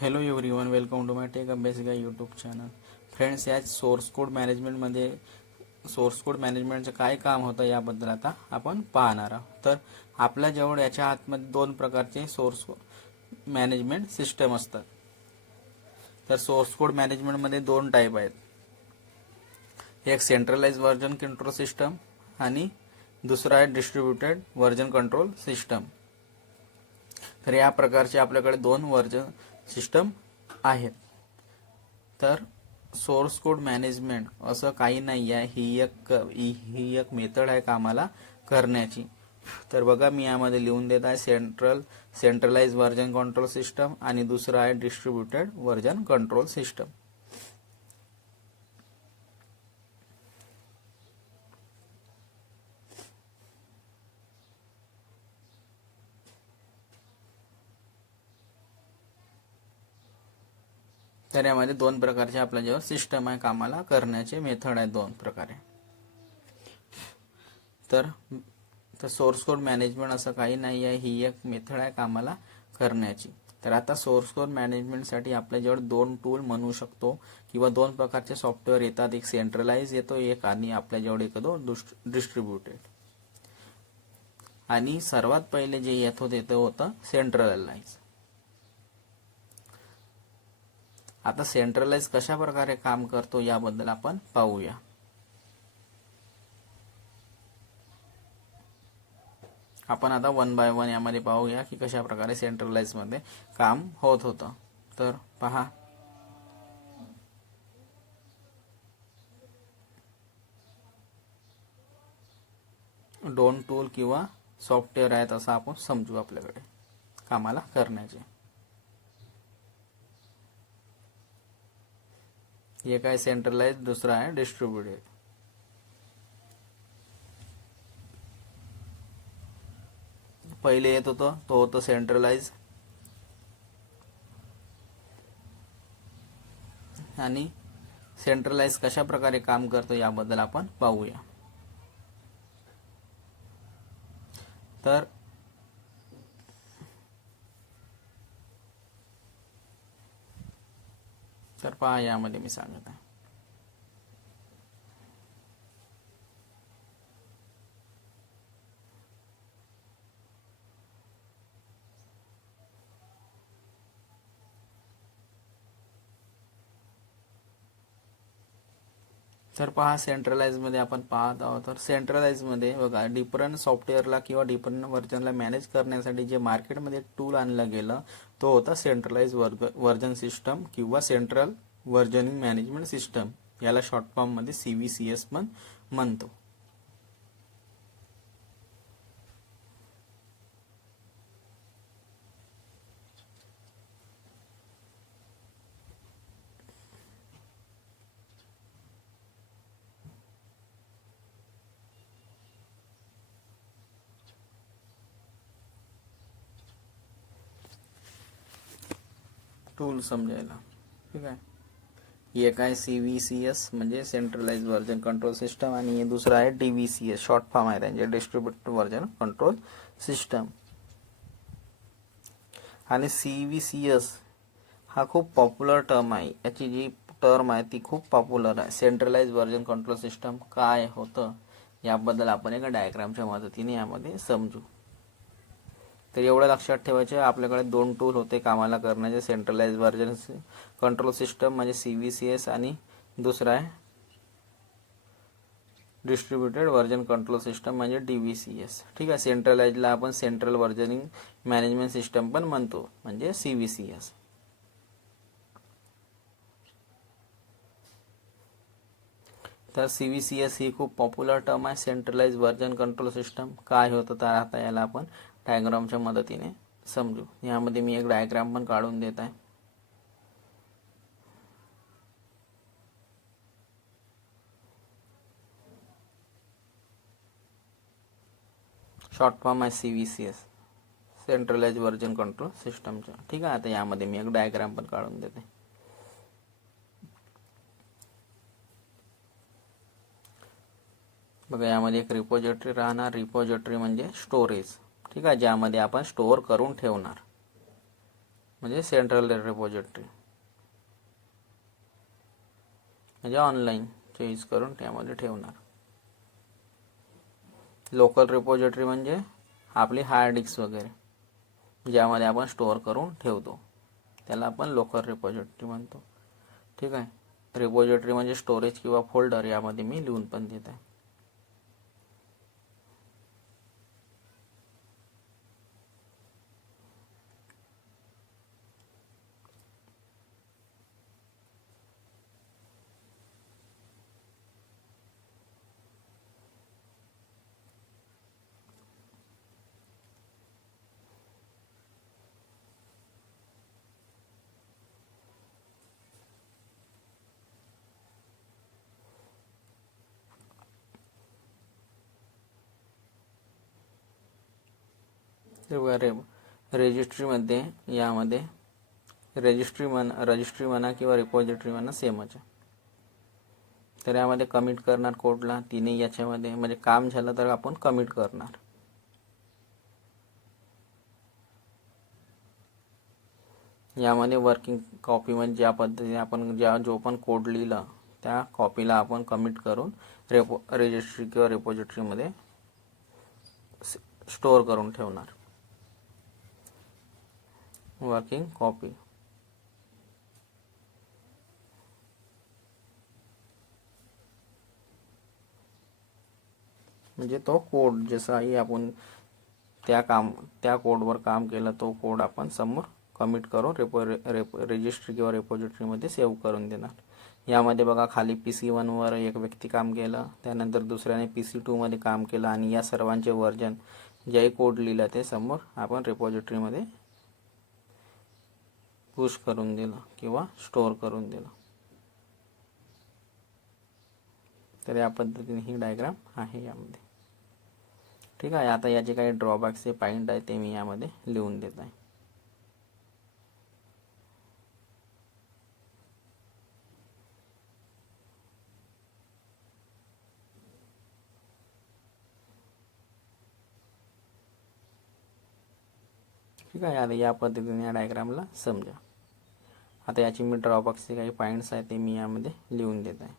Hello everyone, welcome to my tech अभ्यासिका YouTube channel. Friends, या source code मॅनेजमेंटमध्ये source code मॅनेजमेंटचं काय काम होतं याबद्दल आता आपण पाहणार आहोत. तर आपल्याजवळ याच्या आतमध्ये दोन प्रकारचे सोर्स मॅनेजमेंट सिस्टम असतात. तर सोर्स कोड मॅनेजमेंटमध्ये दोन टाईप आहेत. एक सेंट्रलाइज व्हर्जन कंट्रोल सिस्टम आणि दुसरा आहे डिस्ट्रीब्युटेड व्हर्जन कंट्रोल सिस्टम. तर या प्रकारचे आपल्याकडे दोन व्हर्जन सिस्टम आहेत. तर सोर्स कोड मॅनेजमेंट असं काही नाही आहे, ही एक मेथड आहे कामाला करण्याची. तर बघा, मी यामध्ये लिहून देत आहे सेंट्रलाइज व्हर्जन कंट्रोल सिस्टम आणि दुसरा आहे डिस्ट्रीब्युटेड व्हर्जन कंट्रोल सिस्टम. तर यामध्ये दोन प्रकारचे आपल्याजवळ सिस्टम आहे, कामाला करण्याचे मेथड आहे दोन प्रकारे. तर सोर्स कोड मॅनेजमेंट असं काही नाही आहे, ही एक मेथड आहे कामाला करण्याची. तर आता सोर्स कोड मॅनेजमेंटसाठी आपल्याजवळ दोन टूल म्हणू शकतो किंवा दोन प्रकारचे सॉफ्टवेअर येतात. एक सेंट्रलाइज येतो, एक आणि आपल्याजवळ येतो डिस्ट्रीब्युटेड. आणि सर्वात पहिले जे येत होते ते होतं सेंट्रलाइज. आता सेंट्रलाइज कशा प्रकारे काम करतो याबद्दल आपण पाहूया. आपण आता वन बाय वन यामध्ये पाहूया की कशा प्रकारे सेंट्रलाइज मध्ये काम होत होतं. तर पहा, दोन टूल किंवा सॉफ्टवेअर आहेत असं आपण समजू आपल्याकडे कामाला करण्याचे. एक आहे सेंट्रलाइज, दुसरा आहे डिस्ट्रीब्युटेड. पहिले येत होतं तो होतं सेंट्रलाइज. आणि सेंट्रलाइज कशा प्रकारे काम करतो याबद्दल आपण पाहूया. तर पहा, यामध्ये मी सांगत आहे. तर पहा, सेंट्रलाइज मध्ये आपण पाहत आहोत. तर सेंट्रलाइज मध्ये बघा, डिफरंट सॉफ्टवेअरला किंवा डिफरंट व्हर्जनला मॅनेज करण्यासाठी जे मार्केटमध्ये टूल आणलं गेलं तो होता सेंट्रलाइज व्हर्जन सिस्टम किंवा सेंट्रल व्हर्जनिंग मॅनेजमेंट सिस्टम. याला शॉर्ट फॉर्म मध्ये CVCS पण म्हणतो. टूल समजायला ठीक आहे. एक आहे CVCS म्हणजे सेंट्रलाइज व्हर्जन कंट्रोल सिस्टम आणि दुसरा आहे DVCS, शॉर्ट फॉर्म आहे त्यांचे, डिस्ट्रीब्युटेड व्हर्जन कंट्रोल सिस्टम. आणि CVCS हा खूप पॉप्युलर टर्म आहे. याची जी टर्म आहे ती खूप पॉप्युलर आहे. सेंट्रलाइज व्हर्जन कंट्रोल सिस्टम काय होतं याबद्दल आपण एका डायग्रामच्या मदतीने यामध्ये समजू. तर एवढं लक्षात ठेवायचं, आपल्याकडे दोन टूल होते कामाला करण्याचे. सेंट्रलाइज व्हर्जन कंट्रोल सिस्टम म्हणजे CVCS आणि दुसरा आहे डिस्ट्रीब्युटेड व्हर्जन कंट्रोल सिस्टम म्हणजे DVCS. ठीक आहे. सेंट्रलाइजला आपण सेंट्रल व्हर्जनिंग मॅनेजमेंट सिस्टम पण म्हणतो म्हणजे CVCS. तर CVCS ही खूप पॉप्युलर टर्म आहे. सेंट्रलाइज व्हर्जन कंट्रोल सिस्टम काय होतं तर आता याला आपण डायग्रामच्या मदतीने समजू. यामध्ये मी एक डायग्राम पण काढून देत आहे. शॉर्ट फॉर्म आहे CVCS, सेंट्रलाइज व्हर्जन कंट्रोल सिस्टमचा. ठीक आहे. आता यामध्ये मी एक डायग्राम पण काढून देते. बघा, यामध्ये एक रिपॉझिटरी राहणार. रिपॉझिटरी म्हणजे स्टोरेज. ठीक आहे, ज्यामध्ये आपण स्टोअर करून ठेवणार. म्हणजे सेंट्रल रिपॉझिटरी, म्हणजे ऑनलाईन चेंज करून त्यामध्ये ठेवणार. लोकल रिपॉझिटरी म्हणजे आपली हार्ड डिस्क वगैरे ज्यामध्ये आपण स्टोअर करून ठेवतो, त्याला आपण लोकल रिपॉझिटरी म्हणतो. ठीक आहे. रिपॉझिटरी म्हणजे स्टोरेज किंवा फोल्डर, यामध्ये मी लिहून पण देत आहे. रजिस्ट्रीमध्ये यामध्ये रजिस्ट्री म्हणा किंवा रिपॉझिटरी म्हणा सेमच आहे. तर यामध्ये कमिट करणार कोडला तिने याच्यामध्ये, म्हणजे काम झालं तर आपण कमिट करणार. यामध्ये वर्किंग कॉपी म्हणजे ज्या पद्धतीने आपण जो पण कोड लिहिला त्या कॉपीला आपण कमिट करून रजिस्ट्री किंवा रिपॉझिटरीमध्ये स्टोअर करून ठेवणार. वर्किंग कॉपी म्हणजे तो कोड जसाही आपण त्या कोडवर काम केलं, तो कोड आपण समोर कमिट करून रजिस्ट्री किंवा रिपॉझिटरीमध्ये सेव्ह करून देणार. यामध्ये बघा खाली PC1 वर एक व्यक्ती काम केलं, त्यानंतर दुसऱ्याने PC2 मध्ये काम केलं, आणि या सर्वांचे वर्जन जे कोड लिहिलं ते समोर आपण रिपॉझिटरीमध्ये पुश करून दिलं किंवा स्टोअर करून दिलं. तर या पद्धतीने ही डायग्राम आहे यामध्ये. ठीक आहे. आता याचे काही ड्रॉबॅक्सचे पॉईंट आहे ते मी यामध्ये लिहून देत आहे. ठीक आहे. आता या पद्धतीने या डायग्रामला समजा. आता याची मी ड्रॉबॅक्सचे काही पॉईंट्स आहेत ते मी यामध्ये लिहून देत आहे.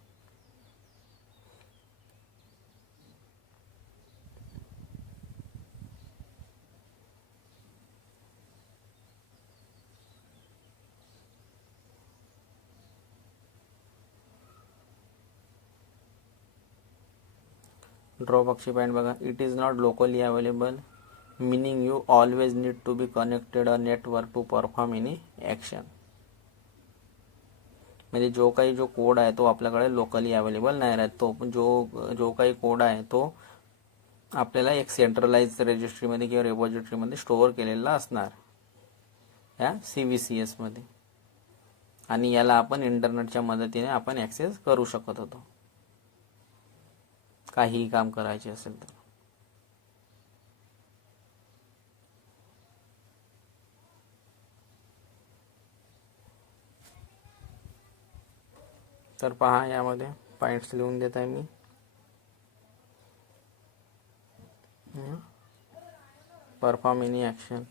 ड्रॉबॅक्सचे पॉईंट बघा. It is not locally available, meaning you always need to be connected or network to perform any action. म्हणजे जो कोड आहे तो आपल्याकडे लोकली अवेलेबल नाही राहत. तो जो काही कोड आहे तो आपल्याला एक सेंट्रलाइज रजिस्ट्रीमध्ये किंवा रिपॉझिटरीमध्ये स्टोअर केलेला असणार या CVCS मध्ये, आणि याला आपण इंटरनेटच्या मदतीने आपण ॲक्सेस करू शकत होतो काहीही काम करायचे असेल तर. तर पहा यामध्ये पॉईंट्स लिहून देत आहे मी. परफॉर्म एनी ॲक्शन,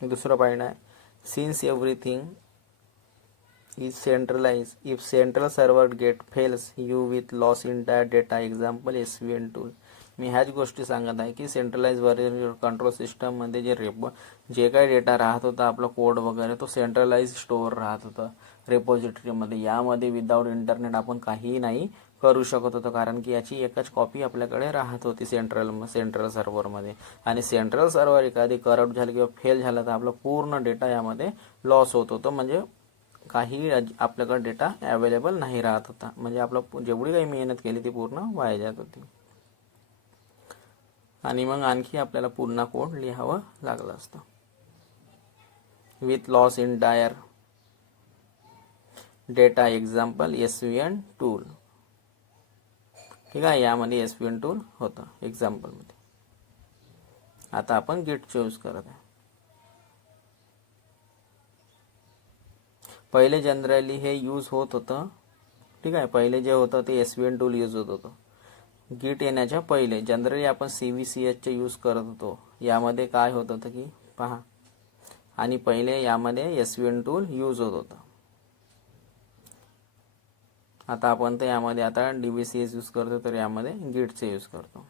दुसरा पॉईंट आहे since everything is centralized, if central server get fails you with loss entire data, example SVN tool. मी ह्याच गोष्टी सांगत आहे की सेंट्रलाइज व्हर्जन कंट्रोल सिस्टममध्ये जे काही डेटा राहत होता आपला कोड वगैरे तो सेंट्रलाइज स्टोअर राहत होता रिपॉझिटरीमध्ये. यामध्ये विदाऊट इंटरनेट आपण काहीही नाही करू शकत होतो, कारण की याची एकच कॉपी आपल्याकडे राहत होती सेंट्रल सर्व्हरमध्ये. आणि सेंट्रल सर्व्हर एखादी करप्ट झाली किंवा फेल झाला तर आपला पूर्ण डेटा यामध्ये लॉस होत होतो, म्हणजे काही आपल्याकडे डेटा अवेलेबल नाही राहत होता. म्हणजे आपलं जेवढी काही मेहनत केली ती पूर्ण वाया जात होती, आणि मग आणखी आपल्याला पुन्हा कोड लिहावं लागलं असतं. With loss in dire data, example SVN tool. ठीक आहे. यामध्ये SVN टूल होतं एक्झाम्पलमध्ये. आता आपण गिट चूज करत आहे. पहिले जनरली हे यूज होत होतं ठीक आहे. पहिले जे होतं ते SVN टूल यूज होत होतं. गिट येण्याच्या पहिले जनरली आपण CVCS यूज करत होतो. यामध्ये काय होत होतं की पहा, आणि पहिले यामध्ये SVN टूल यूज होत होतं. आता आपण तर यामध्ये आता DVCS यूज करतो, तर यामध्ये गिटचे यूज करतो.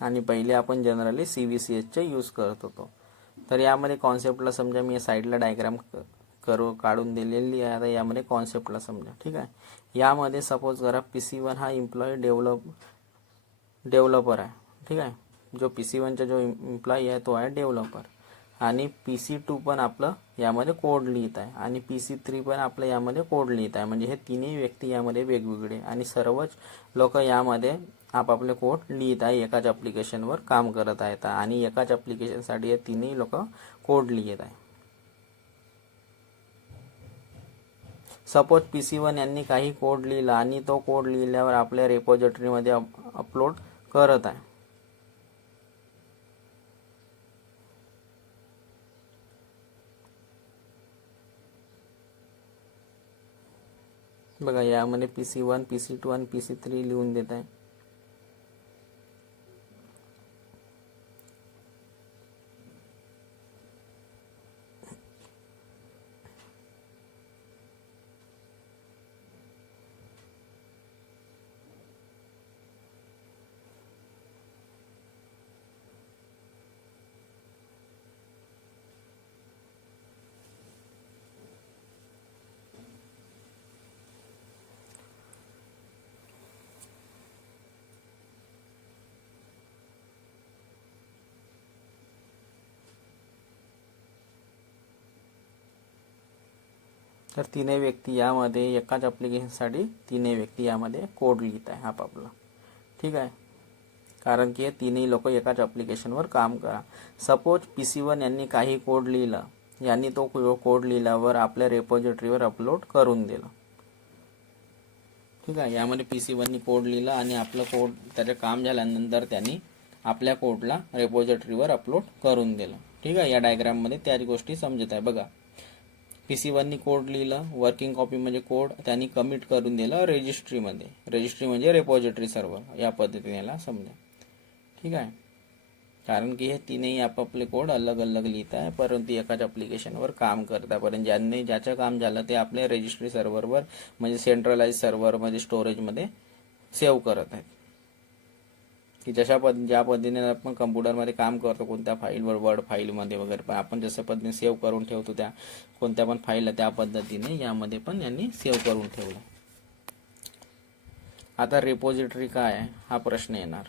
आणि पहिले आपण जनरली CVCS यूज करत होतो. तर यामध्ये कॉन्सेप्टला समजा, मी साईडला डायग्राम काढून दिलेली आहे. आता यामध्ये कॉन्सेप्टला समजा. ठीक आहे. यामध्ये सपोज करा PC1 हा एम्प्लॉई डेव्हलपर आहे. ठीक आहे. जो PC1चा जो एम्प्लॉई आहे तो आहे डेव्हलपर, आणि PC2 पण आपलं यामध्ये कोड लिहित आहे, आणि PC3 पण आपलं यामध्ये कोड लिहित आहे. म्हणजे हे तिन्ही व्यक्ती यामध्ये वेगवेगळे, आणि सर्वच लोक यामध्ये आपापले कोड लिहित आहे, एकाच ॲप्लिकेशनवर काम करत आहेत, आणि एकाच ॲप्लिकेशनसाठी हे तिन्ही लोक कोड लिहित आहे. सपोज PC1 यांनी काही कोड लिहिला, आणि तो कोड लिहिल्यावर आपल्या रेपॉझिटरीमध्ये अपलोड करत आहे. बघा, यामध्ये PC1, PC2 आणि PC3 लिहून देत आहे. तर तिन्ही व्यक्ती यामध्ये एकाच ॲप्लिकेशनसाठी तिन्ही व्यक्ती यामध्ये कोड लिहित आहे आपापला. ठीक आहे. कारण की हे तिन्ही लोक एकाच ॲप्लिकेशनवर काम करा. सपोज PC1 यांनी काही कोड लिहिला, यांनी तो कोड लिहिल्यावर आपल्या रेपॉझिटरीवर अपलोड करून दिलं. ठीक आहे. यामध्ये PC1नी कोड लिहिला, आणि आपलं कोड त्याचं काम झाल्यानंतर त्यांनी आपल्या कोडला रेपॉझिटरीवर अपलोड करून दिलं. ठीक आहे. या डायग्राममध्ये त्याच गोष्टी समजत आहे. बघा, PC1नी कोड लिहिलं, वर्किंग कॉपी म्हणजे कोड त्यांनी कमिट करून दिलं रजिस्ट्रीमध्ये. रजिस्ट्री म्हणजे रेपॉझिटरी सर्व्हर, या पद्धतीने याला समजा. ठीक आहे. कारण की हे तीनही आपापले कोड अलग अलग लिहित आहे, परंतु एकाच ॲप्लिकेशनवर काम करत आहे. परंतु ज्याचं काम झालं ते आपल्या रजिस्ट्री सर्व्हरवर म्हणजे सेंट्रलाइज सर्व्हरमध्ये स्टोरेजमध्ये सेव्ह करत आहेत. की ज्या पद्धतीने आपण कम्प्युटरमध्ये काम करतो, कोणत्या फाईलवर, वर्ड फाईलमध्ये वगैरे, पण आपण जसं पद्धतीने सेव्ह करून ठेवतो त्या कोणत्या पण फाईलला, त्या पद्धतीने यामध्ये पण यांनी सेव्ह करून ठेवलं. आता रेपॉझिटरी काय आहे हा प्रश्न येणार,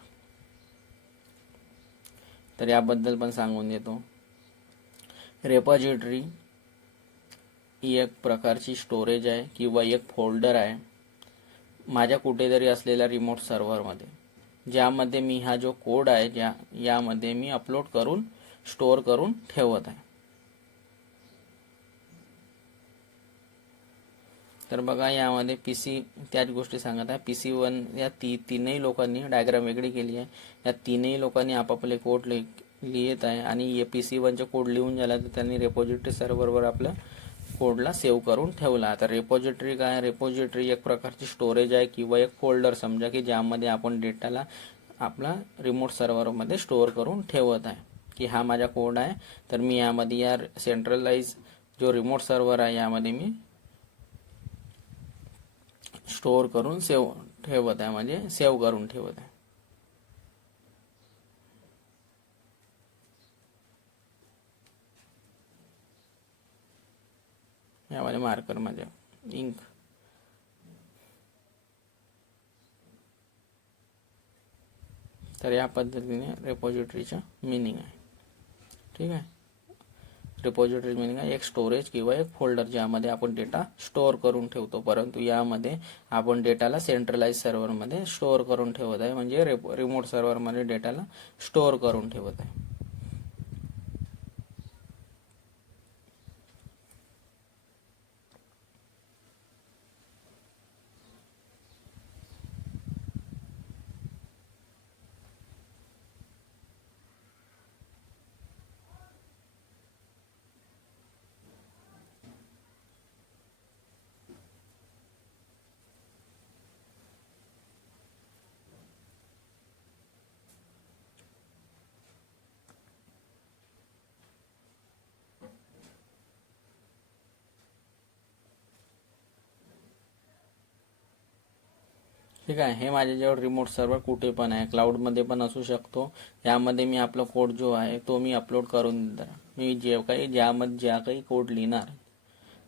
तर याबद्दल पण सांगून देतो. रेपॉझिटरी ही एक प्रकारची स्टोरेज आहे किंवा एक फोल्डर आहे माझ्या कुठेतरी असलेल्या रिमोट सर्व्हरमध्ये, ज्यामध्ये मी हा जो कोड आहे यामध्ये मी अपलोड करून स्टोअर करून ठेवत आहे. तर बघा, यामध्ये त्याच गोष्टी सांगत आहे. PC1 या तीनही लोकांनी डायग्राम वेगळी केली आहे. या तीनही लोकांनी आपापले कोड लिहित आहे, आणि PC1चे कोड लिहून झाला तर त्यांनी रेपॉझिटरी सर्व्हरवर आपल्या कोडला सेव्ह करून ठेवला. आता रेपॉझिटरी काय? रेपॉझिटरी एक प्रकारची स्टोरेज आहे किंवा एक फोल्डर समजा, की ज्यामध्ये आपण डेटाला आपला रिमोट सर्व्हरमध्ये स्टोअर करून ठेवत आहे. की हा माझा कोड आहे, तर मी यामध्ये या सेंट्रलाइज जो रिमोट सर्व्हर आहे यामध्ये मी स्टोअर करून ठेवत आहे, म्हणजे सेव्ह करून ठेवत आहे. यामध्ये मार्कर मध्ये इंक. तर या पद्धतीने रेपॉझिटरीचं मिनिंग आहे. ठीक आहे. रेपॉझिटरी मिनिंग आहे एक स्टोरेज किंवा एक फोल्डर, ज्यामध्ये आपण डेटा स्टोअर करून ठेवतो, परंतु यामध्ये आपण डेटाला सेंट्रलाइज सर्व्हरमध्ये स्टोअर करून ठेवत आहे, म्हणजे रिमोट सर्व्हरमध्ये डेटाला स्टोअर करून ठेवत आहे. ठीक आहे. हे माझ्याजवळ रिमोट सर्व्हर कुठे पण आहे, क्लाउडमध्ये पण असू शकतो. यामध्ये मी आपला कोड जो आहे तो मी अपलोड करून देणार. मी ज्या काही कोड लिहिणार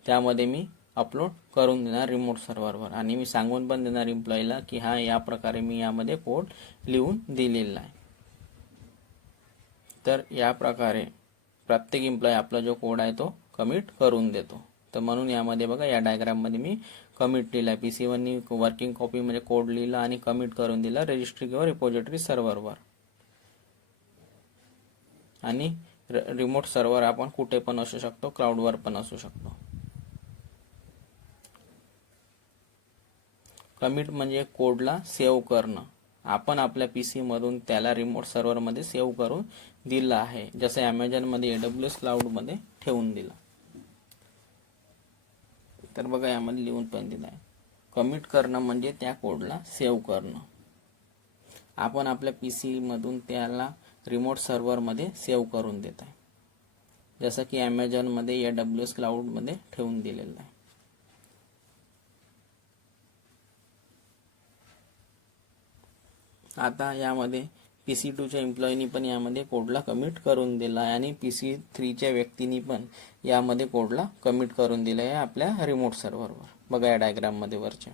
त्यामध्ये मी अपलोड करून देणार रिमोट सर्व्हरवर, आणि मी सांगून पण देणार एम्प्लॉईला की हा या प्रकारे मी यामध्ये कोड लिहून दिलेला आहे. तर या प्रकारे प्रत्येक एम्प्लॉई आपला जो कोड आहे तो कमिट करून देतो. तर म्हणून यामध्ये बघा, या डायग्राममध्ये मी कमिट लिहिला आहे. PC1नी वर्किंग कॉपी म्हणजे कोड लिहिला आणि कमिट करून दिला रजिस्ट्री किंवा रिपॉझिटरी सर्व्हरवर. आणि रिमोट सर्व्हर आपण कुठे पण असू शकतो, क्लाउडवर पण असू शकतो. कमिट म्हणजे कोडला सेव्ह करणं. आपण आपल्या PC मधून त्याला रिमोट सर्व्हरमध्ये सेव्ह करून दिला आहे, जसं ॲमेझॉनमध्ये AWS क्लाउडमध्ये ठेवून दिला. तर बघा, यामध्ये लिहून पण दिलं आहे. कमिट करणं म्हणजे त्या कोडला सेव्ह करणं. आपण आपल्या PC मधून त्याला रिमोट सर्व्हरमध्ये सेव्ह करून देत आहे, जसं की ॲमेझॉनमध्ये AWS क्लाउडमध्ये ठेवून दिलेलं आहे. आता यामध्ये PC2च्या एम्प्लॉईनी पण यामध्ये कोडला कमिट करून दिला आहे, आणि PC3च्या व्यक्तींनी पण यामध्ये कोडला कमिट करून दिला आहे आपल्या रिमोट सर्व्हरवर. बघा या डायग्राममध्ये वरच्या.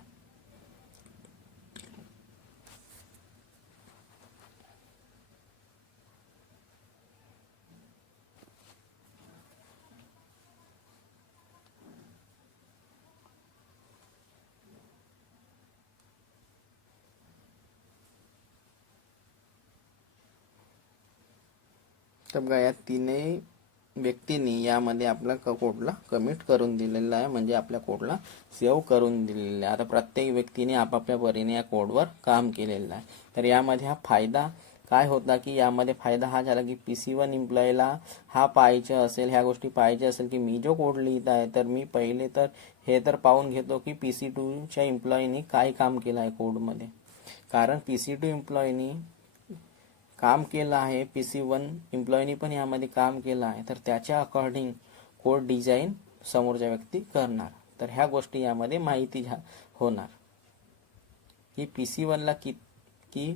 तर बघा, या तीनही व्यक्तींनी यामध्ये आपला कोडला कमिट करून दिलेला आहे, म्हणजे आपल्या कोडला सेव्ह करून दिलेला आहे. आता प्रत्येक व्यक्तीने आपापल्या परीने या कोडवर काम केलेलं आहे. तर यामध्ये हा फायदा काय होता, की यामध्ये फायदा हा झाला की PC1 एम्प्लॉईला हा पाहायचे असेल, ह्या गोष्टी पाहायच्या असेल की मी जो कोड लिहित आहे तर मी पहिले तर हे तर पाहून घेतो की PC2च्या एम्प्लॉईनी काय काम केलं आहे कोडमध्ये. कारण PC2 एम्प्लॉईनी काम केलं आहे, PC1 एम्प्लॉईनी पण यामध्ये काम केलं आहे, तर त्याच्या अकॉर्डिंग कोड डिझाईन समोरच्या व्यक्ती करणार. तर ह्या गोष्टी यामध्ये माहिती होणार की PC1ला की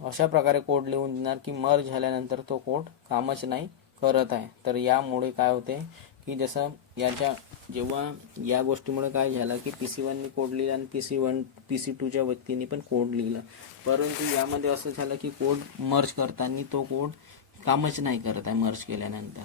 अशा प्रकारे कोड लिहून देणार की मर्ज झाल्यानंतर तो कोड कामच नाही करत आहे. तर यामुळे काय होते की जसं जेव्हा या गोष्टीमुळे काय झालं की PC1नी कोड लिहिला आणि PC2च्या व्यक्तींनी पण कोड लिहिला, परंतु यामध्ये असं झालं की कोड मर्ज करताना तो कोड कामच नाही करत आहे मर्ज केल्यानंतर.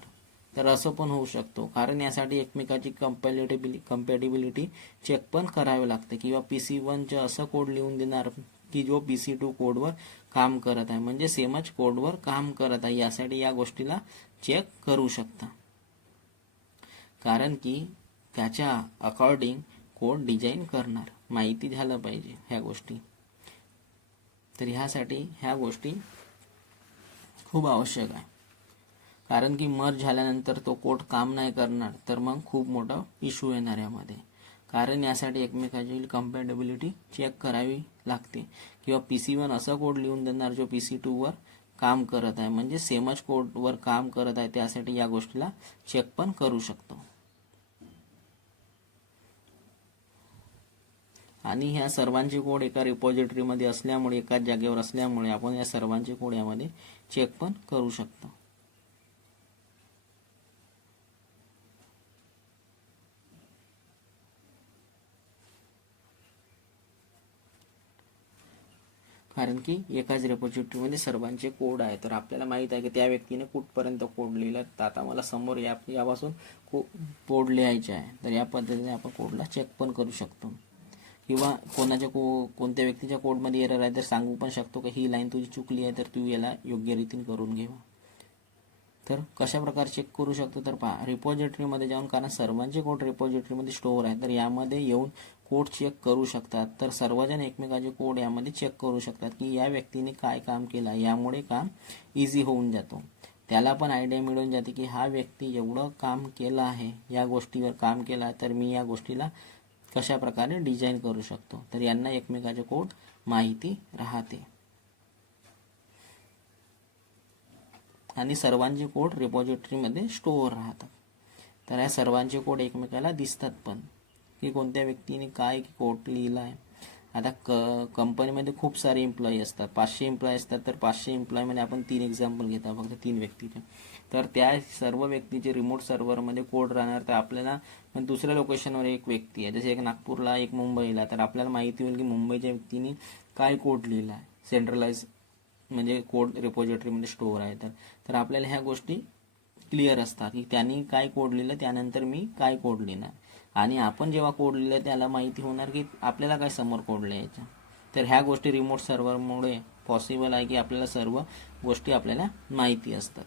तर असं पण होऊ शकतो, कारण यासाठी एकमेकाची कंपॅटिबिलिटी चेक पण करावे लागते, किंवा PC1चं असं कोड लिहून देणार की जो PC2 कोडवर काम करत आहे, म्हणजे सेमच कोडवर काम करत आहे. यासाठी या गोष्टीला चेक करू शकता, कारण की त्याच्या अकॉर्डिंग कोड डिझाईन करणार. माहिती झालं पाहिजे ह्या गोष्टी. तर ह्यासाठी ह्या गोष्टी खूप आवश्यक आहे, कारण की मर्ज झाल्यानंतर तो कोड काम नाही करणार तर मग खूप मोठा इश्यू येणार यामध्ये. कारण यासाठी एकमेकाची कंपॅटिबिलिटी चेक करावी लागते, किंवा PC1 असा कोड लिहून देणार जो PC2वर काम करत आहे, म्हणजे सेमच कोडवर काम करत आहे. त्यासाठी या गोष्टीला चेक पण करू शकतो. आणि ह्या सर्वांचे कोड एका रिपॉझिटरीमध्ये असल्यामुळे, एकाच जागेवर असल्यामुळे आपण या सर्वांचे कोड यामध्ये चेक पण करू शकतो. कारण की एकाच रिपॉझिटरीमध्ये सर्वांचे कोड आहे. तर आपल्याला माहित आहे की त्या व्यक्तीने कुठपर्यंत कोड लिहिला. तर आता मला समोर यापासून कोड लिहायचे आहे, तर या पद्धतीने आपण कोडला चेक पण करू शकतो, किंवा कोणत्या व्यक्तीच्या कोडमध्ये एरर आहे तर सांगू पण शकतो की ही लाईन तुझी चुकली आहे, तर तू याला योग्य रीतीने करून घे. तर कशा प्रकारे चेक करू शकतो, तर पहा, रिपॉझिटरीमध्ये जाऊन, कारण सर्वांचे कोड रिपॉझिटरीमध्ये स्टोअर आहे, तर यामध्ये येऊन कोड चेक करू शकतात. तर सर्वजण एकमेकाचे कोड यामध्ये चेक करू शकतात की या व्यक्तीने काय काम केलं आहे. यामुळे काम इझी होऊन जातो. त्याला पण आयडिया मिळून जाते की हा व्यक्ती एवढं काम केलं आहे, या गोष्टीवर काम केलं आहे, तर मी या गोष्टीला कशा प्रकारे डिझाईन करू शकतो. तर यांना एकमेकाचे कोड माहिती राहते, आणि सर्वांचे कोड रिपॉझिटरीमध्ये स्टोअर राहतात. तर या सर्वांचे कोड एकमेकाला दिसतात पण, की कोणत्या व्यक्तीने काय कोड लिहिला आहे. आता कंपनीमध्ये खूप सारे एम्प्लॉई असतात, 500 एम्प्लॉई असतात, तर 500 एम्प्लॉईमध्ये आपण 3 एक्झाम्पल घेतो फक्त 3 व्यक्तीचे. तर त्या सर्व व्यक्तीचे रिमोट सर्व्हरमध्ये कोड राहणार. तर आपल्याला दुसऱ्या लोकेशनवर एक व्यक्ती आहे, जसे एक नागपूरला एक मुंबईला, तर आपल्याला माहिती होईल की मुंबईच्या व्यक्तीने काय कोड लिहिला आहे, सेंट्रलाइज म्हणजे कोड रिपॉझिटरीमध्ये स्टोअर आहे. तर आपल्याला ह्या गोष्टी क्लिअर असतात की त्यांनी काय कोड लिहिलं, त्यानंतर मी काय कोड लिहिणार, आणि आपण जेव्हा कोड लिहिलं त्याला माहिती होणार की आपल्याला काय समोर कोड लिहायचं. तर ह्या गोष्टी रिमोट सर्व्हरमुळे पॉसिबल आहे की आपल्याला सर्व गोष्टी आपल्याला माहिती असतात.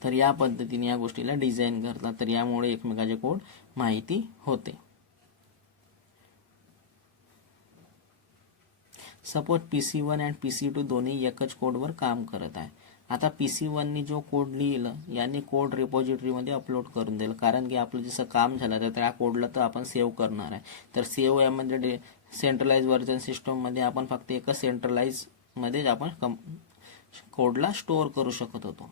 तर या पद्धतीने या गोष्टीला डिझाईन करतात. तर यामुळे एकमेकाचे कोड माहिती होते. सपोज PC1 आणि PC2 दोन्ही एकच कोडवर काम करत आहे. आता PC1नी जो कोड लिहिलं याने कोड रिपॉझिटरीमध्ये अपलोड करून दिलं, कारण की आपलं जसं काम झालं तर त्या कोडला तर आपण सेव्ह करणार आहे. तर सेव्ह यामध्ये सेंट्रलाइज व्हर्जन सिस्टममध्ये आपण फक्त एका सेंट्रलाइजमध्येच आपण कोडला स्टोअर करू शकत होतो.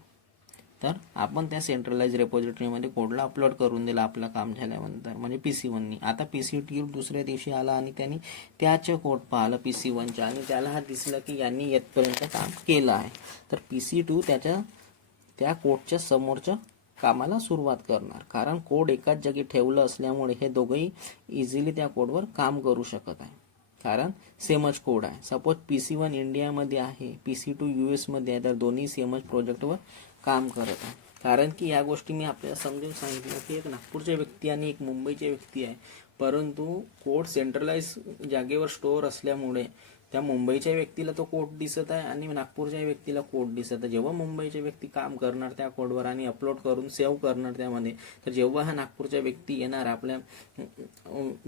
तर आपण त्या सेंट्रलाइज रेपॉझिटरीमध्ये कोडला अपलोड करून दिला आपलं काम झाल्यानंतर, म्हणजे PC1नी. आता PC2 दुसऱ्या दिवशी आला आणि त्यांनी त्याचं कोड पाहिलं PC1च्या, आणि त्याला हा दिसलं की यांनी येथपर्यंत काम केलं आहे. तर PC2 त्या कोडच्या समोरच्या कामाला सुरुवात करणार, कारण कोड एकाच जागी ठेवलं असल्यामुळे हे दोघंही इझिली त्या कोडवर काम करू शकत आहे, कारण सेमच कोड आहे. सपोज PC1 इंडियामध्ये आहे, PC2 US मध्ये आहे, तर दोन्ही सेमच प्रोजेक्टवर काम करत आहे. कारण की या गोष्टी मी आपल्याला समजून सांगितलं की एक नागपूरच्या व्यक्ती आणि एक मुंबईच्या व्यक्ती आहे, परंतु कोड सेंट्रलाइज जागेवर स्टोअर असल्यामुळे त्या मुंबईच्या व्यक्तीला तो कोड दिसत आहे आणि नागपूरच्या व्यक्तीला कोड दिसत आहे. जेव्हा मुंबईच्या व्यक्ती काम करणार त्या कोडवर आणि अपलोड करून सेव्ह करणार त्यामध्ये, तर जेव्हा हा नागपूरच्या व्यक्ती येणार आपल्या,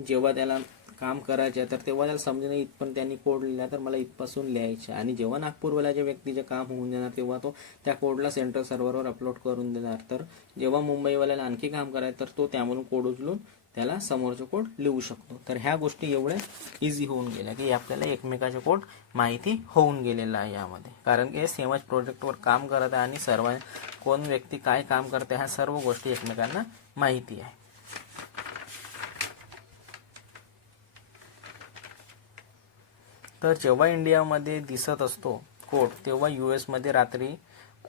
जेव्हा त्याला काम करायचे आहे, तर तेव्हा त्याला समजेल इथपर्यंत त्यांनी कोड लिहिला, तर मला इथपासून लिहायचं. आणि जेव्हा नागपूरवाल्याच्या व्यक्तीचे काम होऊन जाणार तेव्हा तो त्या कोडला सेंट्रल सर्व्हरवर अपलोड करून देणार. तर जेव्हा मुंबईवाल्याला आणखी काम करायचं तर तो त्यामधून कोड उचलून त्याला समोरचे कोड लिहू शकतो. तर ह्या गोष्टी एवढ्या इझी होऊन गेल्या की आपल्याला एकमेकाचे कोड माहिती होऊन गेलेला आहे यामध्ये, कारण की सेमच प्रोजेक्टवर काम करत आहे आणि सर्व कोण व्यक्ती काय काम करते ह्या सर्व गोष्टी एकमेकांना माहिती आहे. तर जेव्हा इंडियामध्ये दिसत असतो कोड, तेव्हा US मध्ये रात्री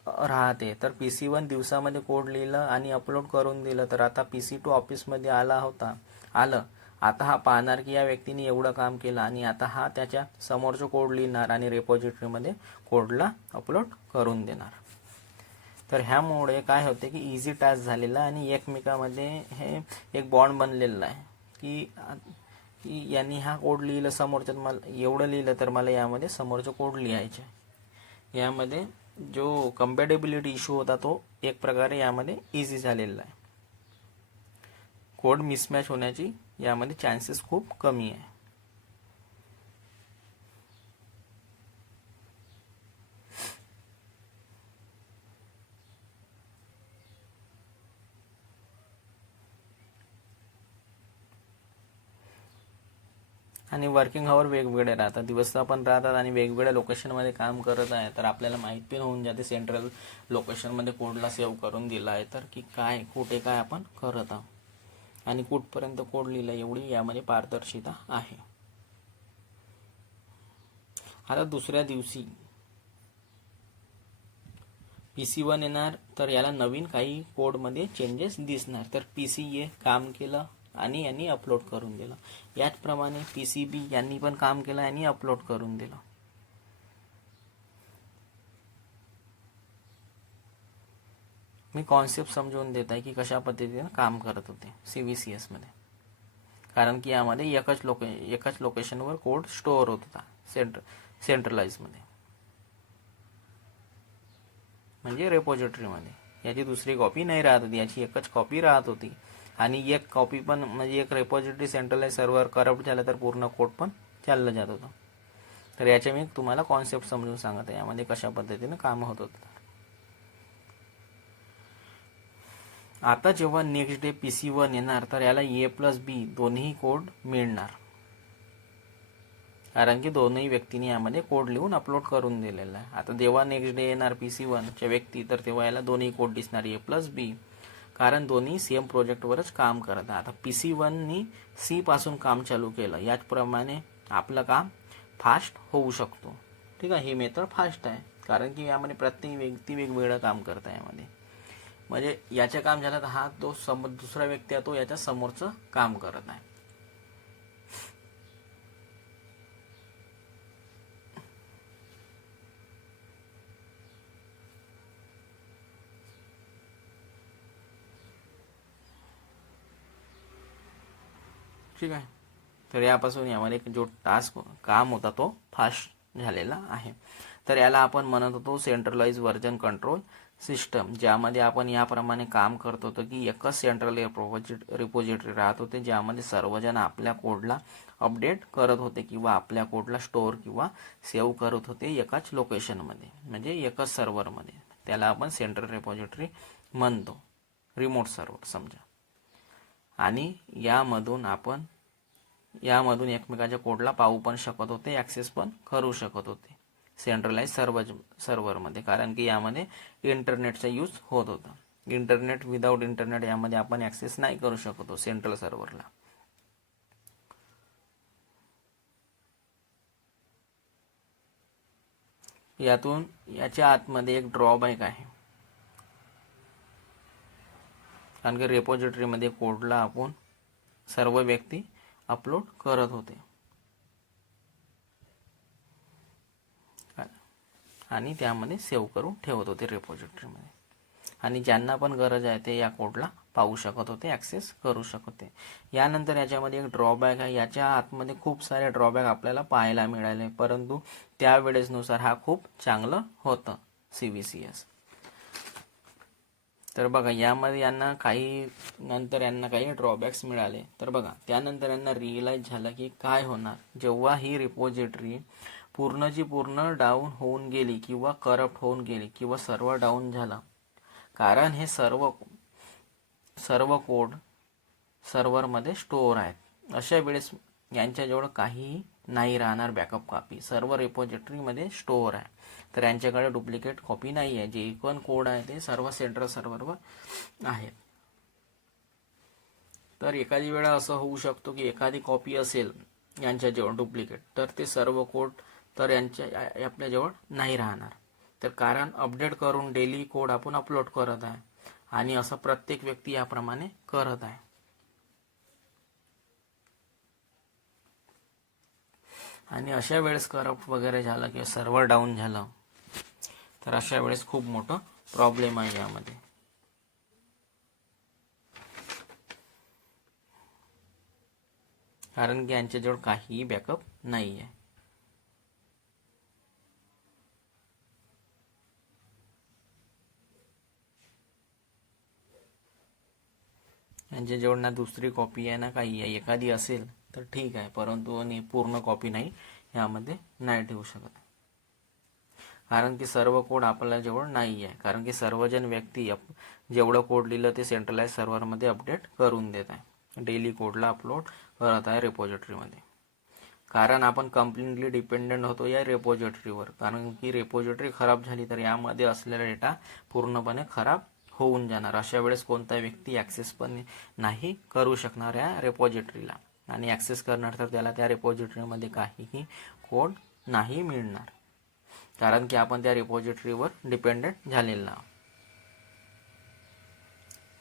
राहते. तर PC1 दिवसामध्ये कोड लिहिलं आणि अपलोड करून दिलं, तर आता PC2 ऑफिसमध्ये आलं. आता हा पाहणार की या व्यक्तीने एवढं काम केलं, आणि आता हा त्याच्या समोरचं कोड लिहिणार आणि रेपॉझिटरीमध्ये कोडला अपलोड करून देणार. तर ह्यामुळे काय होते की इझी टास्क झालेला आणि एकमेकामध्ये हे एक बॉन्ड बनलेला आहे की यांनी हा कोड लिहिलं, समोरच्यात मला एवढं लिहिलं, तर मला यामध्ये समोरचं कोड लिहायचे. यामध्ये जो कम्पॅटेबिलिटी इश्यू होता तो एक प्रकारे यामध्ये इझी झालेला आहे. कोड मिसमॅच होण्याची यामध्ये चान्सेस खूप कमी आहे. आणि वर्किंग आवर वेगवेगळे राहतात, दिवस पण राहतात आणि वेगवेगळ्या लोकेशनमध्ये काम करत आहे. तर आपल्याला माहीत पण होऊन जाते सेंट्रल लोकेशनमध्ये कोडला सेव्ह करून दिला आहे, तर की काय कुठे काय आपण करत आहोत आणि कुठपर्यंत कोड लिहिला, एवढी यामध्ये पारदर्शिता आहे. आता दुसऱ्या दिवशी PC1 येणार, तर याला नवीन काही कोडमध्ये चेंजेस दिसणार. तर PC1 काम केलं आणि यांनी अपलोड करून दिलं. याचप्रमाणे PC2 यांनी पण काम केलं आणि अपलोड करून दिलं. मी कॉन्सेप्ट समजून देत आहे की कशा पद्धतीने काम करत होते CVCS मध्ये, कारण की यामध्ये एकाच लोकेशनवर कोड स्टोअर होत होता सेंट्रलाइजमध्ये, म्हणजे रेपॉझिटरीमध्ये. याची दुसरी कॉपी नाही राहत होती, याची एकच कॉपी राहत होती. आणि एक कॉपी पण म्हणजे एक रेपॉझिटरी सेंट्रलाइज सर्व्हर करप्ट झालं तर पूर्ण कोड पण चाललं जात होतं. तर याचे मी तुम्हाला कॉन्सेप्ट समजून सांगत आहे यामध्ये कशा पद्धतीने काम होत होतं. आता जेव्हा नेक्स्ट डे PC1 येणार, तर याला A+B दोन्ही कोड मिळणार, कारण की दोन्ही व्यक्तींनी यामध्ये कोड लिहून अपलोड करून दिलेला आहे. आता जेव्हा नेक्स्ट डे येणार PC1च्या व्यक्ती, तर तेव्हा याला दोन्ही कोड दिसणार A+B, कारण दोन्ही सेम प्रोजेक्टवरच काम करत आहे. आता PC1नी सी पासून काम चालू केलं, याचप्रमाणे आपलं काम फास्ट होऊ शकतो. ठीक आहे, ही मेथड फास्ट आहे कारण की यामध्ये प्रत्येक व्यक्ती वेगवेगळं काम करत आहे यामध्ये. म्हणजे याचं काम झालं तर हा तो दुसरा व्यक्ती आहे तो याच्या समोरचं काम करत आहे. ठीक आहे, तर यापासून यामध्ये जो टास्क काम होता तो फास्ट झालेला आहे. तर याला आपण म्हणत होतो सेंट्रलाइज व्हर्जन कंट्रोल सिस्टम, ज्यामध्ये आपण याप्रमाणे काम करत होतो की एकच सेंट्रल रिपोजिटरी राहत होते, ज्यामध्ये सर्वजण आपल्या कोडला अपडेट करत होते किंवा आपल्या कोडला स्टोअर किंवा सेव्ह करत होते एकाच लोकेशनमध्ये, म्हणजे एकच सर्व्हरमध्ये. त्याला आपण सेंट्रल रिपोजिटरी म्हणतो, रिमोट सर्व्हर समजा. आणि यामधून एकमेकाच्या कोडला पाहू पण शकत होते, ॲक्सेस पण करू शकत होते सेंट्रलाइज सर्व्हरमध्ये, कारण की यामध्ये इंटरनेटचा यूज होत होता. इंटरनेट विदाऊट इंटरनेट यामध्ये आपण ॲक्सेस नाही करू शकतो सेंट्रल सर्व्हरला. याच्या आतमध्ये एक ड्रॉबॅक आहे, कारण की रेपोजिटरीमध्ये कोडला आपण सर्व व्यक्ती अपलोड करत होते आणि त्यामध्ये सेव्ह करून ठेवत होते रेपोजिटरीमध्ये, आणि ज्यांना पण गरज आहे ते या कोडला पाहू शकत होते, ॲक्सेस करू शकत होते. यानंतर याच्यामध्ये एक ड्रॉबॅक आहे. याच्या आतमध्ये खूप सारे ड्रॉबॅक आपल्याला पाहायला मिळाले, परंतु त्यावेळेसनुसार हा खूप चांगलं होतं CVCS. तर बघा, यामध्ये यांना काही ड्रॉबॅक्स मिळाले. तर बघा, त्यानंतर यांना रिअलाइज झालं की काय होणार जेव्हा ही रिपोजिटरी पूर्णची पूर्ण डाऊन होऊन गेली किंवा करप्ट होऊन गेली किंवा सर्व डाऊन झाला, कारण हे सर्व कोड सर्व्हरमध्ये स्टोअर आहेत. अशा वेळेस यांच्याजवळ काहीही नाही राहणार बॅकअप कॉपी, सर्व रिपोजिटरीमध्ये स्टोअर आहे, तर यांच्याकडे डुप्लिकेट कॉपी नाही आहे. जे पण कोड आहे ते सर्व सेंट्रल सर्व्हरवर आहेत. तर एखादी वेळा असं होऊ शकतो की एखादी कॉपी असेल यांच्याजवळ डुप्लिकेट, तर ते सर्व कोड तर आपल्याजवळ नाही राहणार. तर कारण अपडेट करून डेली कोड आपण अपलोड करत आहे, आणि असं प्रत्येक व्यक्ती याप्रमाणे करत आहे. आणि अशा वेळेस करप्ट वगैरे झालं किंवा सर्व्हर डाऊन झालं, तर अशा वेळेस खूप मोठं प्रॉब्लेम आहे यामध्ये. कारण की यांच्याजवळ काहीही बॅकअप नाही आहे. यांच्याजवळ ना दुसरी कॉपी आहे ना काही आहे. एखादी असेल तर ठीक आहे, परंतु पूर्ण कॉपी नाही यामध्ये नाही ठेवू शकत, कारण की सर्व कोड आपल्या जवळ नाही आहे. कारण की सर्वजण व्यक्ती जेवढं कोड लिहिलं ते सेंट्रलाइज सर्व्हरमध्ये अपडेट करून देत आहे, डेली कोडला अपलोड करत आहे रेपोजिटरीमध्ये. कारण आपण कम्प्लिटली डिपेंडंट होतो या रेपोजिटरीवर, कारण की रेपोजिटरी खराब झाली तर यामध्ये असलेला डेटा पूर्णपणे खराब होऊन जाणार. अशा वेळेस कोणता व्यक्ती ॲक्सेस पण नाही करू शकणार या रेपोजिटरीला, आणि ॲक्सेस करणार तर त्याला त्या रेपोजिटरीमध्ये काहीही कोड नाही मिळणार, कारण की आपण त्या रेपोजिटरीवर डिपेंडेंट झालेला आहोत.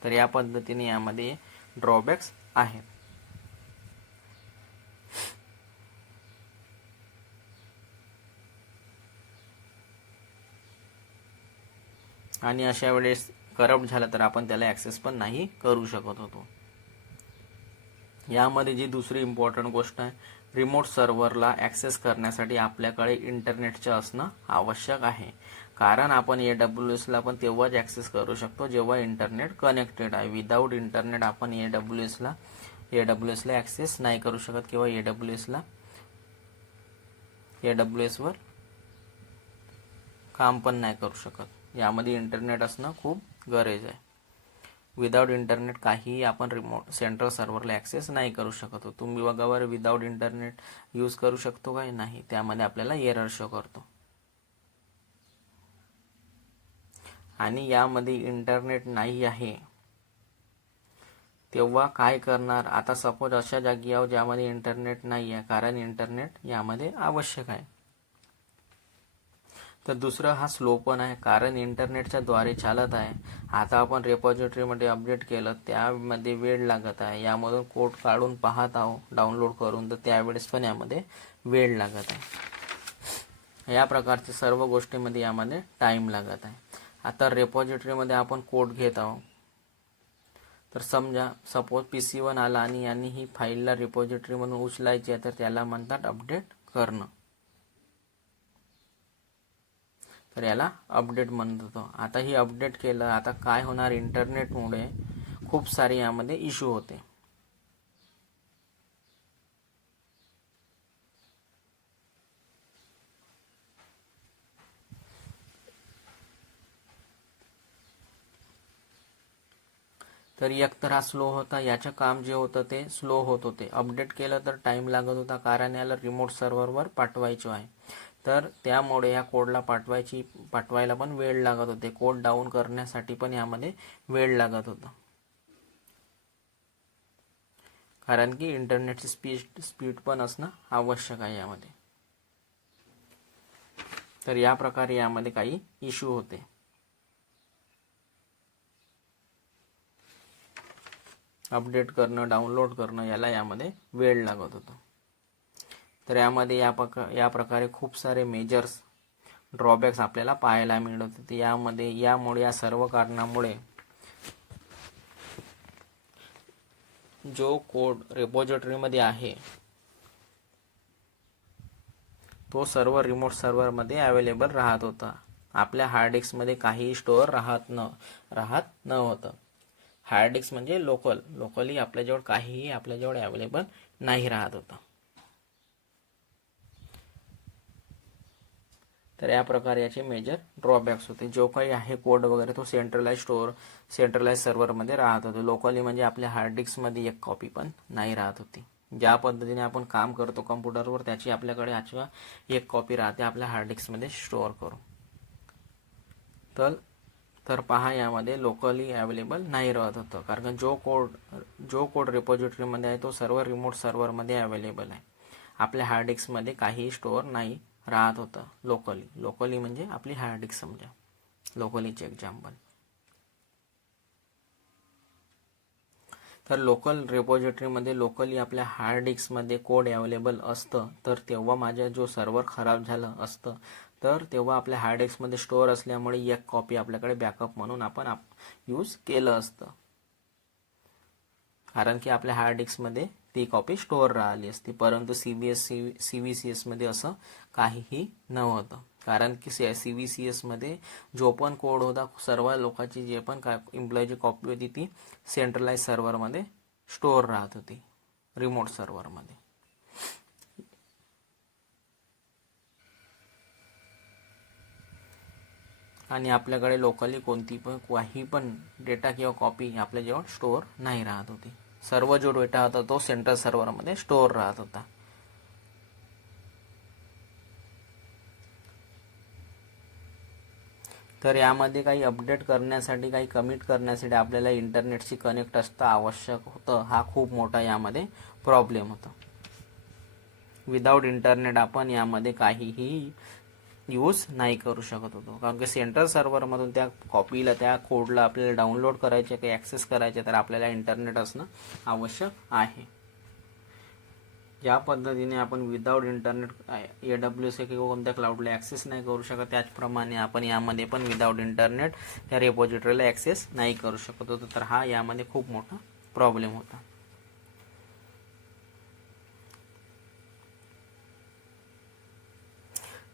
तर या पद्धतीने यामध्ये ड्रॉबॅक्स आहेत. आणि अशा वेळेस करप्ट झालं तर आपण त्याला ॲक्सेस पण नाही करू शकत होतो. यामध्ये जी दुसरी इम्पॉर्टंट गोष्ट आहे, रिमोट सर्व्हरला ॲक्सेस करण्यासाठी आपल्याकडे इंटरनेटचे असणं आवश्यक आहे. कारण आपण AWSला पण तेव्हाच ॲक्सेस करू शकतो जेव्हा इंटरनेट कनेक्टेड आहे. विदाऊट इंटरनेट आपण AWSला ॲक्सेस नाही करू शकत किंवा AWSवर काम पण नाही करू शकत. यामध्ये इंटरनेट असणं खूप गरज आहे. विदाऊट इंटरनेट काहीही आपण रिमोट सेंट्रल सर्व्हरला ॲक्सेस नाही करू शकत. तुम्ही बघा बरं, विदाऊट इंटरनेट यूज करू शकतो का? नाही, त्यामध्ये आपल्याला एरर शो करतो. आणि यामध्ये इंटरनेट नाही आहे तेव्हा काय करणार? आता सपोज अशा जागी आहो ज्यामध्ये इंटरनेट नाही आहे, कारण इंटरनेट यामध्ये आवश्यक आहे. तर दुसरं हा स्लो पण आहे, कारण इंटरनेटच्या द्वारे चालत आहे. आता आपण रेपॉझिटरीमध्ये अपडेट केलं, त्यामध्ये वेळ लागत आहे. यामधून कोड काढून पाहत आहो डाउनलोड करून, तर त्यावेळेस पण यामध्ये वेळ लागत आहे. या प्रकारच्या सर्व गोष्टींमध्ये यामध्ये टाईम लागत आहे. आता रेपॉझिटरीमध्ये आपण कोड घेत आहोत, तर समजा सपोज PC1 आला आणि यांनी ही फाईलला रेपॉझिटरीमधून उचलायची आहे, तर त्याला म्हणतात अपडेट करणं. तर याला अपडेट म्हणत होतो. आता ही अपडेट केलं, आता काय होणार? इंटरनेटमुळे खूप सारे यामध्ये इश्यू होते. तर एकतर हा स्लो होता, याचं काम जे होतं ते स्लो होत होते. अपडेट केलं तर टाईम लागत होता, कारण याला रिमोट सर्व्हरवर पाठवायचं आहे. तर त्यामुळे या कोडला पाठवायला पण वेळ लागत होते. कोड डाऊन करण्यासाठी पण यामध्ये वेळ लागत होता, कारण की इंटरनेटची स्पीड पण असणं आवश्यक आहे यामध्ये. तर या प्रकारे यामध्ये काही इश्यू होते. अपडेट करणं, डाउनलोड करणं, यामध्ये वेळ लागत होता. तर यामध्ये या प्रकारे खूप सारे मेजर्स ड्रॉबॅक्स आपल्याला पाहायला मिळत होते. यामुळे या सर्व कारणामुळे जो कोड रेपॉझिटरीमध्ये आहे तो सर्व रिमोट सर्व्हरमध्ये अवेलेबल राहत होता. आपल्या हार्ड डिस्कमध्ये काहीही स्टोअर राहत नव्हतं. हार्ड डिस्क म्हणजे लोकली आपल्याजवळ काहीही आपल्याजवळ अवेलेबल नाही राहत होतं. तर या प्रकारे याचे मेजर ड्रॉबॅक्स होते. जो काही आहे कोड वगैरे तो सेंट्रलाइज सर्व्हरमध्ये राहत होतो. लोकली म्हणजे आपल्या हार्ड डिस्कमध्ये एक कॉपी पण नाही राहत होती. ज्या पद्धतीने आपण काम करतो कम्प्युटरवर, त्याची आपल्याकडे एक कॉपी राहते आपल्या हार्ड डिस्कमध्ये स्टोअर करू. तर पहा, यामध्ये लोकली अवेलेबल नाही राहत होतं, कारण जो कोड रेपॉझिटरीमध्ये आहे तो सर्व रिमोट सर्व्हरमध्ये अवेलेबल आहे. आपल्या हार्ड डिस्कमध्ये काहीही स्टोअर नाही राहत होतं. लोकली म्हणजे आपली हार्ड डिस्क समजा, लोकलीचे एक्झाम्पल. तर लोकल रेपॉझिटरीमध्ये लोकली आपल्या हार्ड डिस्कमध्ये कोड अवेलेबल असतं, तर तेव्हा माझा जो सर्व्हर खराब झालं असतं, तर तेव्हा आपल्या हार्ड डिस्कमध्ये स्टोअर असल्यामुळे एक कॉपी आपल्याकडे बॅकअप म्हणून आपण यूज केलं असतं, कारण की आपल्या हार्ड डिस्कमध्ये ती कॉपी स्टोअर राहिली असती. परंतु CVCS मध्ये असं काहीही नव्हतं, कारण की CVCS मध्ये जो पण कोड होता, सर्व लोकांची जे पण एम्प्लॉयची कॉपी होती ती सेंट्रलाइज सर्व्हरमध्ये स्टोअर राहत होती, रिमोट सर्व्हरमध्ये. आणि आपल्याकडे लोकली काही पण डेटा किंवा कॉपी आपल्याजवळ स्टोअर नाही राहत होती. सर्व जो डेटा होता तो सेंट्रल सर्व्हरमध्ये स्टोअर राहत होता. तर यामध्ये काही अपडेट करण्यासाठी, काही कमिट करण्यासाठी आपल्याला इंटरनेटशी कनेक्ट असणं आवश्यक होतं. हा खूप मोठा यामध्ये प्रॉब्लेम होता. विदाऊट इंटरनेट आपण यामध्ये काहीही यूज नाही करू शकत होतो, कारण की सेंट्रल सर्व्हरमधून त्या कॉपीला, त्या कोडला आपल्याला डाउनलोड करायचे, काही ॲक्सेस करायचे, तर आपल्याला इंटरनेट असणं आवश्यक आहे. ज्या पद्धतीने आपण विदाऊट इंटरनेट AWS किंवा कोणत्या क्लाउडला ॲक्सेस नाही करू शकत, त्याचप्रमाणे आपण यामध्ये पण विदाऊट इंटरनेट त्या रेपॉझिटरीला ॲक्सेस नाही करू शकत होतो. तर हा यामध्ये खूप मोठा प्रॉब्लेम होता.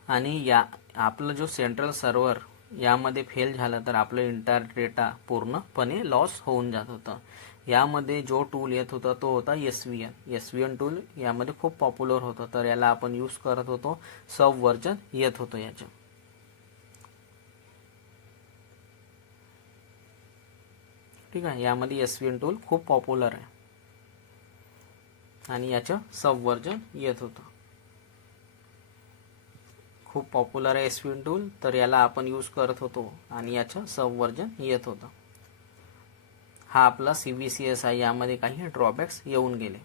आणि आपलं जो सेंट्रल सर्व्हर यामध्ये फेल झालं, तर आपलं इंटर डेटा पूर्णपणे लॉस होऊन जात होतं. यामध्ये जो टूल येत होता तो होता SVN टूल. यामध्ये खूप पॉप्युलर होतं, तर याला आपण यूज करत होतो. सब व्हर्जन येत होतं याचं. ठीक आहे, यामध्ये SVN टूल खूप पॉप्युलर आहे आणि याचं सब व्हर्जन येत होतं. खूप पॉप्युलर आहे SVN टूल, तर याला आपण यूज करत होतो आणि याचं सब व्हर्जन येत होतं. हा आपला CVCS आहे, यामध्ये काही ड्रॉबॅक्स येऊन गेले.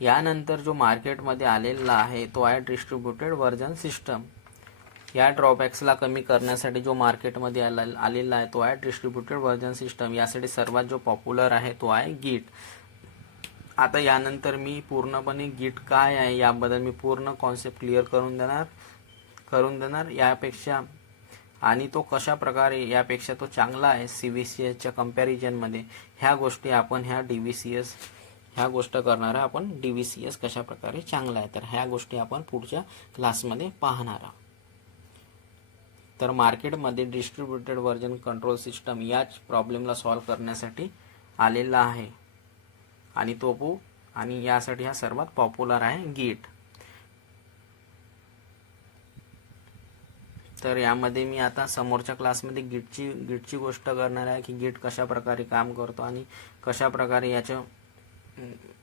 यानंतर जो मार्केटमध्ये आलेला आहे तो आहे डिस्ट्रीब्युटेड वर्जन सिस्टम. या ड्रॉबॅक्सला कमी करण्यासाठी जो मार्केटमध्ये आलेला आहे तो आहे डिस्ट्रीब्युटेड वर्जन सिस्टम. यासाठी सर्वात जो पॉप्युलर आहे तो आहे गिट. आता यानंतर मी पूर्णपणे गिट काय आहे याबद्दल मी पूर्ण कॉन्सेप्ट क्लिअर करून देणार यापेक्षा, आणि तो कशा प्रकारे यापेक्षा तो चांगला आहे CVCSच्या कंपॅरिझनमध्ये, ह्या गोष्टी आपण ह्या गोष्ट करणार आहे आपण DVCS कशा प्रकारे चांगला आहे. तर ह्या गोष्टी आपण पुढच्या क्लासमध्ये पाहणार आहोत. तर मार्केटमध्ये डिस्ट्रीब्युटेड वर्जन कंट्रोल सिस्टम याच प्रॉब्लेमला सॉल्व्ह करण्यासाठी आलेला आहे, आणि यासाठी हा सर्वात पॉप्युलर आहे गिट. तर यामध्ये मी आता समोरच्या क्लासमध्ये गिटची गोष्ट करणार आहे की गिट कशा प्रकारे काम करतो आणि कशा प्रकारे याचं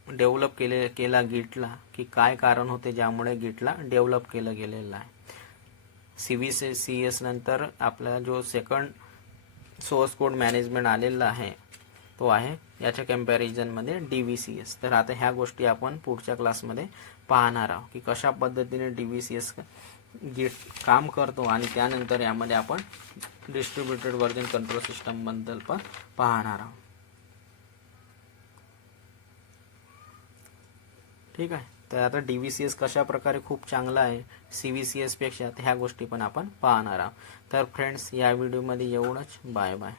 डेव्हलप केला गिटला, की काय कारण होते ज्यामुळे गिटला डेव्हलप केलं गेलेलं आहे. CVCS नंतर आपला जो सेकंड सोर्स कोड मॅनेजमेंट आलेला आहे तो आहे याच्या कंपॅरिझनमध्ये DVCS. तर आता ह्या गोष्टी आपण पुढच्या क्लासमध्ये पाहणार आहोत की कशा पद्धतीने DVCS गिट काम करतो, आणि त्यानंतर यामध्ये आपण डिस्ट्रीब्युटेड वर्जन कंट्रोल सिस्टमबद्दल पण पाहणार आहोत. ठीक आहे. तर आता DVCS कशा प्रकारे खूप चांगला आहे CVCS पेक्षा, ह्या गोष्टी पण आपण पाहणार आहोत. तर फ्रेंड्स, या व्हिडिओमध्ये एवढंच. Bye bye.